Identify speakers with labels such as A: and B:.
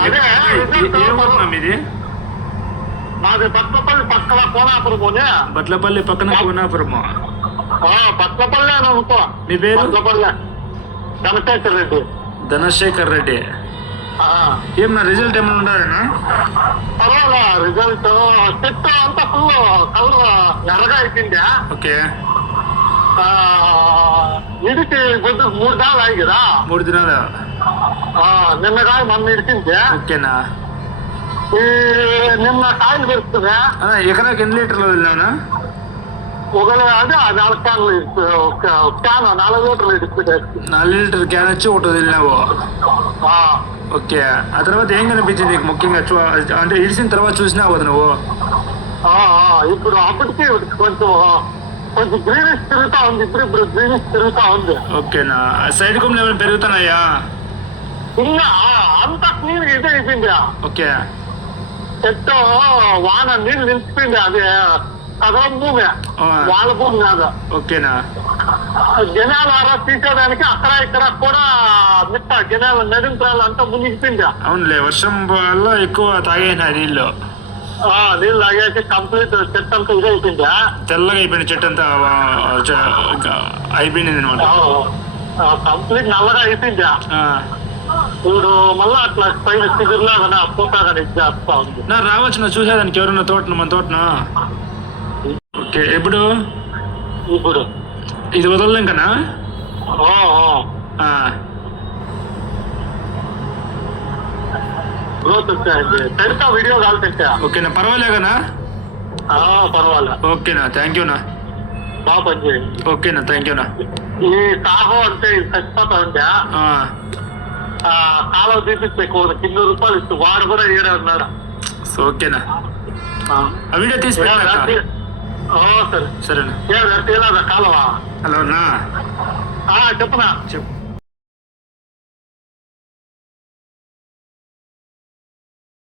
A: అదే
B: ఏ- ఏ ఊరు మీది
A: పట్లపల్లి పక్కన కోనాపురమునే
B: బట్లపల్లి పక్కన కోనాపురము.
A: ఆ, పట్లపల్లి అని అనుకో.
B: మీ పేరు?
A: పట్లపల్లి చంద్రశేఖర్ రెడ్డి.
B: ధనశేఖర్ రెడ్డి. ఏం నా రిజల్ట్ ఏమైనా ఉండాలన్నా
A: పర్వాలే రిజల్ట్ చెట్టు అంతా ఫుల్ కలర్ ఎర్రగా అయిపోయిందా?
B: ఓకే.
A: ఆ, ఇడికి కొద్ది మూడు దాలు అయ్యి కదా
B: మూడు దినాలు
A: ఆ, నిన్న కాయ మొన్న ఇడిచింది
B: ఓకేనా
A: ఈ నిన్న కాయలు పెడుతుంది
B: అన్నా ఎకరాకి ఎన్ని లీటర్లు వెళ్ళినానా
A: ఒకవేళ అంటే ఆ నాలుగు క్యాన్లు ఇస్తు- ఒక క్యాన్ నాలుగు లీటర్లు ఇడిచి
B: నాలుగు లీటర్ క్యాన్ వచ్చి ఒకటి వదిలినావు ఓకే ఆ తర్వాత ఏం కనిపించింది నీకు ముఖ్యంగా చూ అంటే ఇడిసిన తర్వాత చూసినావు కదా నువ్వు
A: ఇప్పుడు అప్పటికి కొంచెం కొంచెం గ్రీనిష్ తిరుగుతా ఉంది. ఇప్పుడు ఇప్పుడు గ్రీనిష్ తిరుగుతా ఉంది.
B: ఓకేనా సైడ్ కొమ్ములు ఏమైనా పెరుగుతున్నాయా?
A: ఇంకా అంత క్లీన్ ఇదే అయిపోయింది
B: ఓకే.
A: చెట్టు వాన నీళ్ళు నిలిచిపోయింది. అది సగం భూమి. వాళ్ళ భూమి కాదు.
B: ఓకేనా
A: జనాలు అలా తీసేయడానికి అక్కడ ఇక్కడ కూడా మిట్ట జనాలు నడించాలి అంతా మునిగిపోయింది
B: అవునులే వర్షం వల్ల ఎక్కువ తాగైనా నీళ్ళు.
A: నీళ్ళు లాగేసి కంప్లీట్ చెట్టు అంతా ఇదే అయిపోయింది?
B: తెల్లగా అయిపోయిన చెట్టు అంతా అయిపోయింది అనమాట
A: కంప్లీట్ నల్లగా అయిపోయింది? ఇప్పుడు మళ్ళీ అట్లా పైన సిగురులాగా పూతాగా చేస్తా ఉంది.
B: నా రావచ్చు నా చూసేదానికి ఎవరన్నా తోటను? మన తోటను? ఓకే ఎప్పుడు?
A: ఇప్పుడు.
B: ఇది వదలలేం కనా?
A: పెడతా వీడియో కాల్ పెట్టా.
B: ఓకేనా? పర్వాలేకనా
A: ఆ, పర్వాలే.
B: ఓకేనా? థ్యాంక్ యూనా
A: బాగా పనిచేయండి.
B: ఓకేనా? థ్యాంక్ యూనా
A: ఈ సాహో అంటే చచ్చిపోతా
B: ఆ,
A: కాలువ తీపిస్తే కింద రూపాయలు ఇస్తూ వాడు కూడా ఏడే ఉన్నాడు
B: ఓకేనా?
A: ఆ.
B: వీడియో తీసి
A: సరే.
B: సరేనా?
A: కాలువ
B: హలో అన్నా
A: ఆ, చెప్పనా?
B: చెప్పు.